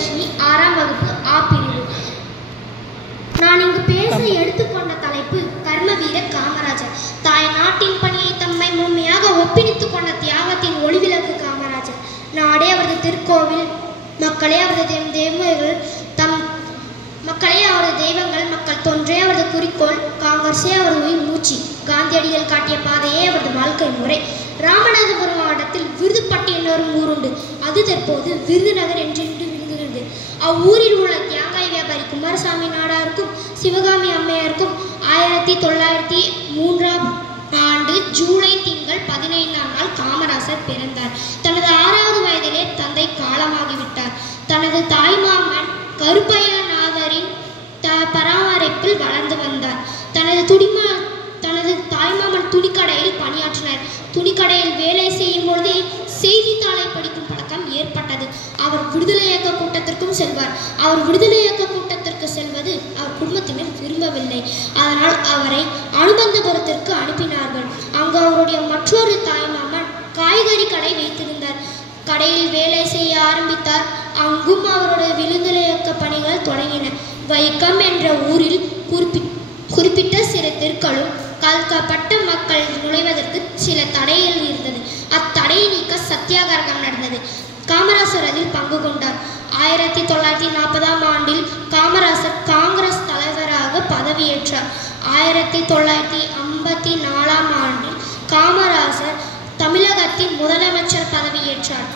பிரியதர்ஷினி, 6ஆம் வகுப்பு ஆ பிரிவு. நான் இங்கு பேச எடுத்துக்கொண்ட தலைப்பு கர்மவீர காமராஜர். தாய் நாட்டின் பணியை தம்மை முழுமையாக ஒப்பிடித்துக் கொண்ட தியாகத்தின் ஒளிவிளக்கு காமராஜர். நாடே அவரது திருக்கோவில், மக்களே அவரது தெய்வங்கள், மக்கள் தொன்றே அவரது குறிக்கோள், காங்கிரஸே அவரது உயிர் மூச்சு, காந்தியடிகள் காட்டிய பாதையே அவரது வாழ்க்கை முறை. ராமநாதபுரம் மாவட்டத்தில் விருதுப்பட்டி என்னும் ஊருண்டு. அது தற்போது விருதுநகர் என்று விளங்குகிறது. அவ்வூரில் உள்ள தேங்காய் வியாபாரி குமாரசாமி நாடாருக்கும் சிவகாமி அம்மையாருக்கும் 1903ஆம் ஆண்டு ஜூலை திங்கள் 15ஆம் நாள் காமராசர் பிறந்தார். தனது 6வது வயதிலே தந்தை காலமாகிவிட்டார். தனது தாய்மாமன் கருப்பையநாதரின் பராமரிப்பில் வளர்ந்து வந்தார். தனது தாய்மாமன் துணிக்கடையில் பணியாற்றினார். துணிக்கடையில் வேலை செய்யும் பொழுதே செய்தித்தாளை படிக்கும் பழக்கம் ஏற்பட்டது. அவர் விடுதலை இயக்க கூட்டத்திற்கும் செல்வார். அவர் விடுதலை இயக்க கூட்டத்திற்கு செல்வது அவர் குடும்பத்தினர் விரும்பவில்லை. அதனால் அவரை அனுபந்தபுரத்திற்கு அனுப்பினார்கள். அங்கு அவருடைய மற்றொரு தாய்மாமன் காய்கறி கடை வைத்திருந்தார். கடையில் வேலை செய்ய ஆரம்பித்தார். அங்கும் அவருடைய விடுதலை இயக்க பணிகள் தொடங்கின. வைக்கம் என்ற ஊரில் குறிப்பிட்ட சில தெருக்களும் கல்கப்பட்ட மக்கள் நுழைவதற்கு சில தடைகள் இருந்தது. அத்தடையை நீக்க சத்தியாகிரகம் நடந்தது. காமராசர் அதில் பங்கு கொண்டார். 1940ஆம் ஆண்டில் காமராசர் காங்கிரஸ் தலைவராக பதவியேற்றார். 1954ஆம் ஆண்டில் காமராசர் தமிழகத்தின் முதலமைச்சர் பதவியேற்றார்.